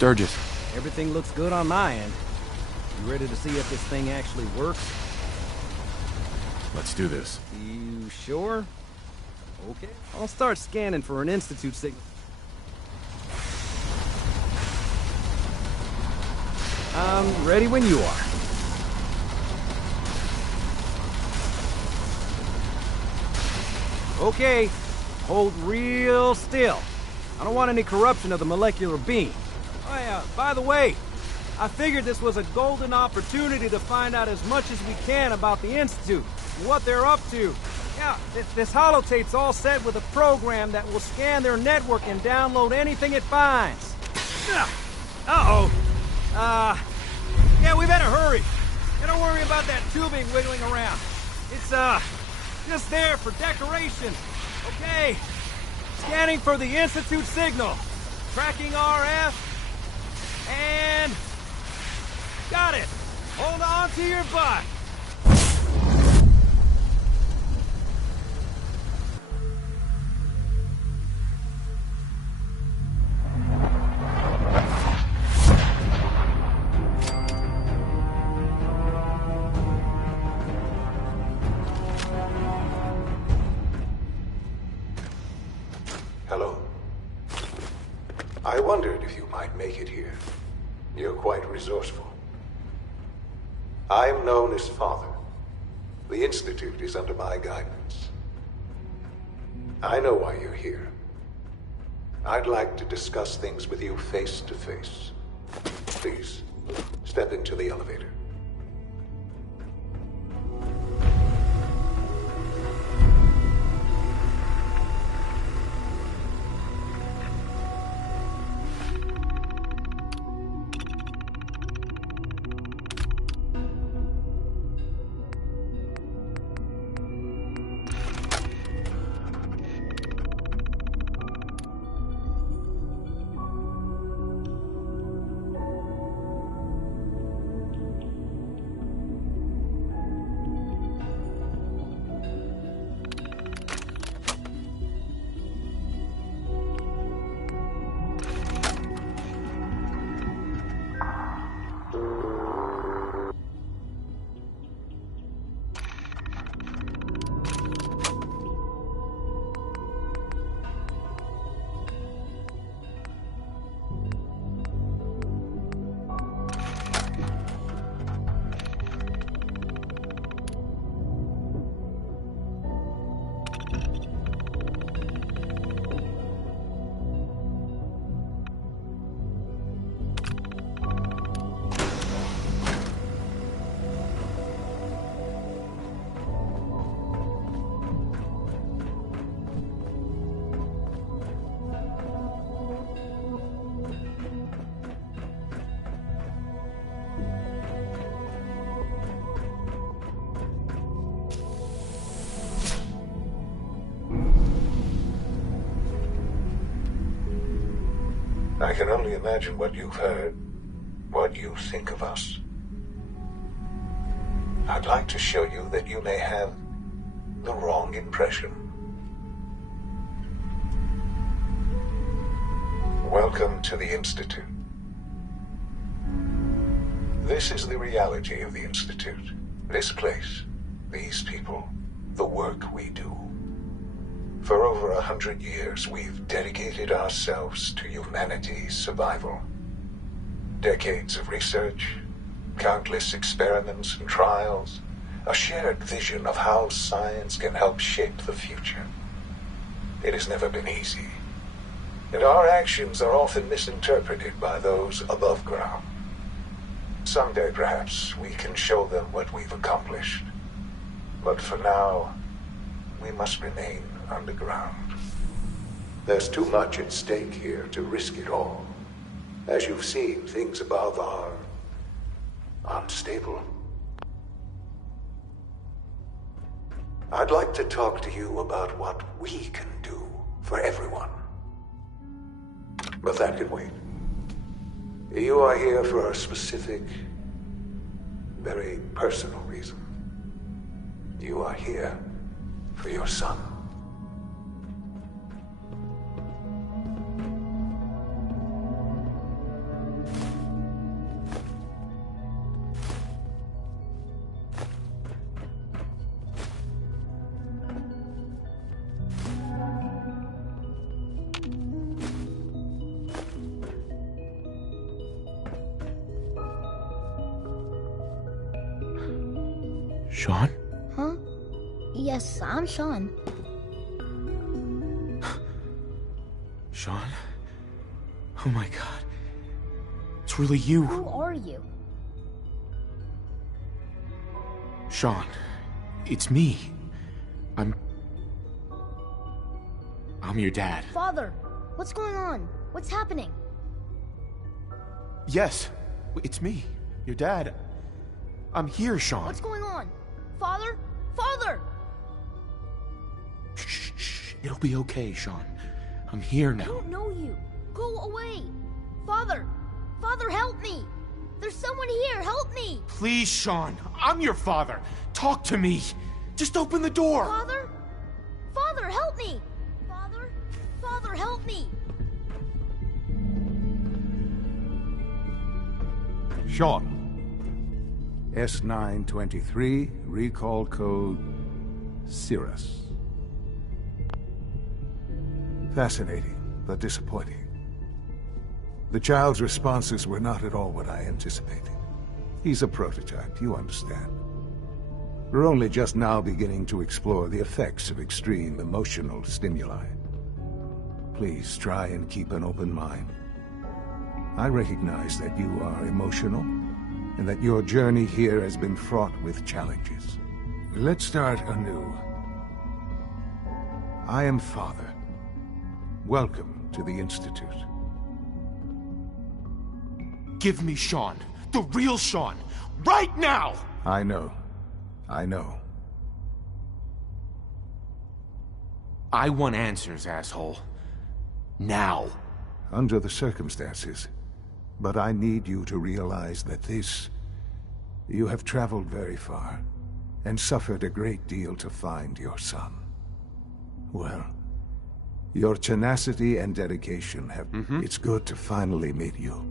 Sturgis. Everything looks good on my end. You ready to see if this thing actually works? Let's do this. You sure? Okay. I'll start scanning for an Institute signal. I'm ready when you are. Okay. Hold real still. I don't want any corruption of the molecular beam. Oh yeah, by the way, I figured this was a golden opportunity to find out as much as we can about the Institute, what they're up to. Yeah, this holotape's all set with a program that will scan their network and download anything it finds. Uh-oh. Yeah, we better hurry. And don't worry about that tubing wiggling around. It's, just there for decoration. Okay. Scanning for the Institute signal. Tracking RF. And... got it. Hold on to your butt. Hello. I wondered if you might make it here. You're quite resourceful. I'm known as Father. The Institute is under my guidance. I know why you're here. I'd like to discuss things with you face to face. Please, step into the elevator. I can only imagine what you've heard, what you think of us. I'd like to show you that you may have the wrong impression. Welcome to the Institute. This is the reality of the Institute. This place, these people, the work we do. For over 100 years, we've dedicated ourselves to humanity's survival. Decades of research, countless experiments and trials, a shared vision of how science can help shape the future. It has never been easy, and our actions are often misinterpreted by those above ground. Someday, perhaps, we can show them what we've accomplished. But for now, we must remain underground. There's too much at stake here to risk it all. As you've seen, things above are unstable. I'd like to talk to you about what we can do for everyone. But that can wait. You are here for a specific, very personal reason. You are here for your son. Sean? Huh? Yes, I'm Sean. Sean? Oh my god. It's really you. Who are you? Sean, it's me. I'm your dad. Father, what's going on? What's happening? Yes, it's me, your dad. I'm here, Sean. What's going on? Father? Father! Shh. It'll be okay, Sean. I'm here I now. don't know you. Go away. Father! Father, help me! There's someone here, help me! Please, Sean. I'm your father. Talk to me. Just open the door. Father? Father, help me! Father? Father, help me! Sean. S923, recall code Cirrus. Fascinating, but disappointing. The child's responses were not at all what I anticipated. He's a prototype, you understand. We're only just now beginning to explore the effects of extreme emotional stimuli. Please try and keep an open mind. I recognize that you are emotional, and that your journey here has been fraught with challenges. Let's start anew. I am Father. Welcome to the Institute. Give me Sean. The real Sean. Right now! I know. I know. I want answers, asshole. Now. Under the circumstances. But I need you to realize that you have traveled very far, and suffered a great deal to find your son. Well, your tenacity and dedication have... It's good to finally meet you.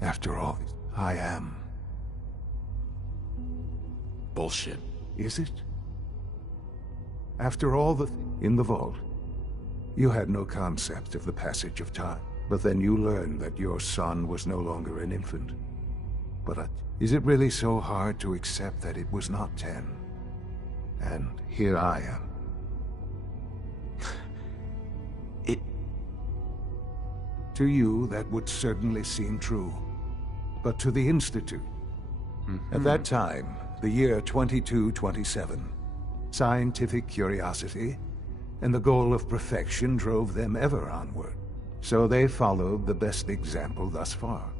After all, I am. Bullshit. Is it? After all in the vault, you had no concept of the passage of time. But then you learned that your son was no longer an infant. But is it really so hard to accept that it was not 10? And here I am. To you, that would certainly seem true. But to the Institute, at that time, the year 2227, scientific curiosity and the goal of perfection drove them ever onward. So they followed the best example thus far.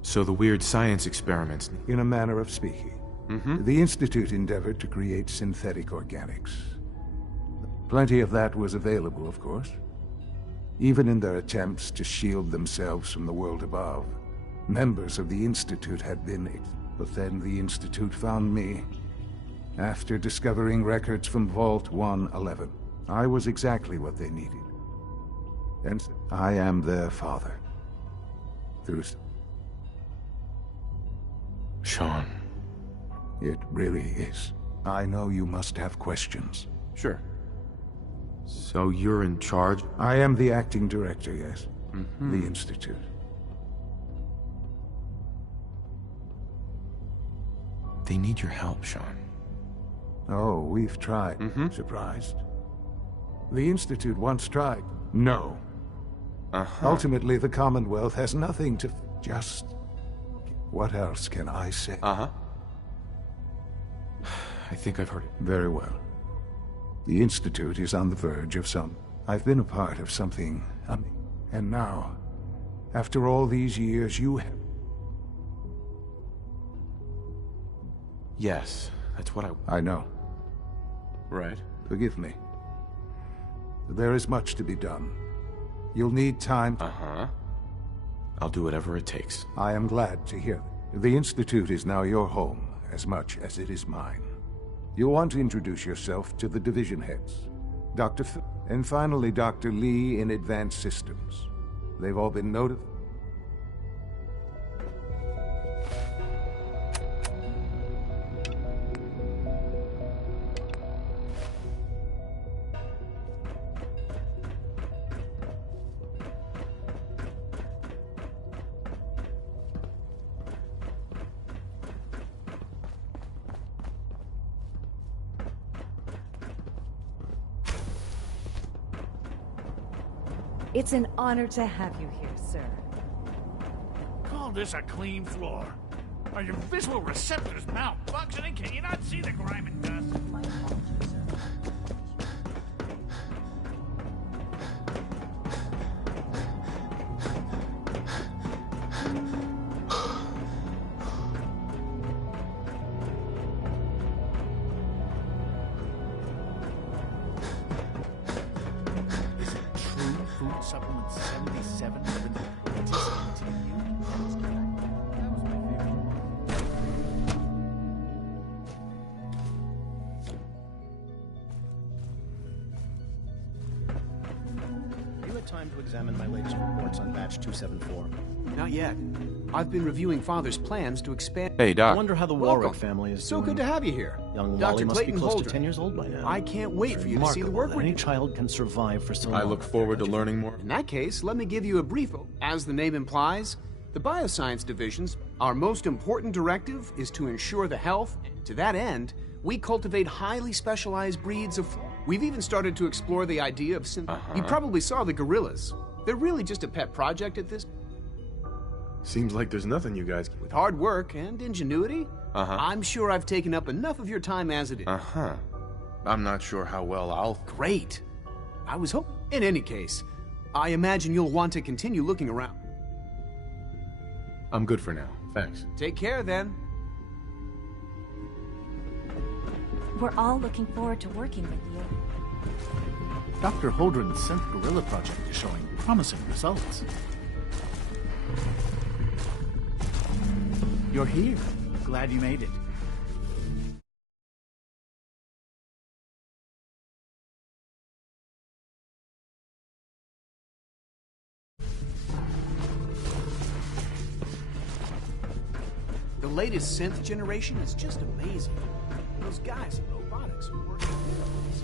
So the weird science experiments... In a manner of speaking. The Institute endeavored to create synthetic organics. Plenty of that was available, of course. Even in their attempts to shield themselves from the world above, members of the Institute had been... But then the Institute found me. After discovering records from Vault 111, I was exactly what they needed. And I am their father. Through... Sean. It really is. I know you must have questions. Sure. So you're in charge? I am the acting director, yes. The Institute. They need your help, Sean. Oh, we've tried. Surprised? The Institute once tried. No. Ultimately, the Commonwealth has nothing to... Just... What else can I say? I think I've heard it. Very well. The Institute is on the verge of some... I've been a part of something... And now, after all these years, you have... Yes, that's what I know. Right. Forgive me. There is much to be done. You'll need time... I'll do whatever it takes. I am glad to hear. The Institute is now your home, as much as it is mine. You'll want to introduce yourself to the division heads. Dr. and finally Dr. Lee in Advanced Systems. They've all been notified. It's an honor to have you here, sir. Call this a clean floor. Are your visual receptors malfunctioning? Can you not see the grime and dust? My apologies, sir. Is it true food supplement 77 has been discontinued? That was my favorite one. You had time to examine my latest reports on batch 274. Not yet. I've been reviewing Father's plans to expand... Hey, I Doc. wonder how the Welcome. Warwick family is So doing. good to have you here. Young Dr. Wally must be Clayton close to Holdren. 10 years old by now. I can't wait for you to see the work Remarkable we're that any doing. child can survive for so long. I look forward to learning more. In that case, let me give you a brief... As the name implies, the Bioscience Division's our most important directive is to ensure the health. To that end, we cultivate highly specialized breeds of... We've even started to explore the idea of... You probably saw the gorillas. They're really just a pet project at this... Seems like there's nothing you guys can... With hard work and ingenuity, I'm sure I've taken up enough of your time as it is. I'm not sure how well I'll... Great. I was hoping... In any case, I imagine you'll want to continue looking around. I'm good for now. Thanks. Take care, then. We're all looking forward to working with you. Dr. Holdren's Synth Gorilla project is showing promising results. You're here. Glad you made it. The latest synth generation is just amazing. Those guys in robotics are working miracles.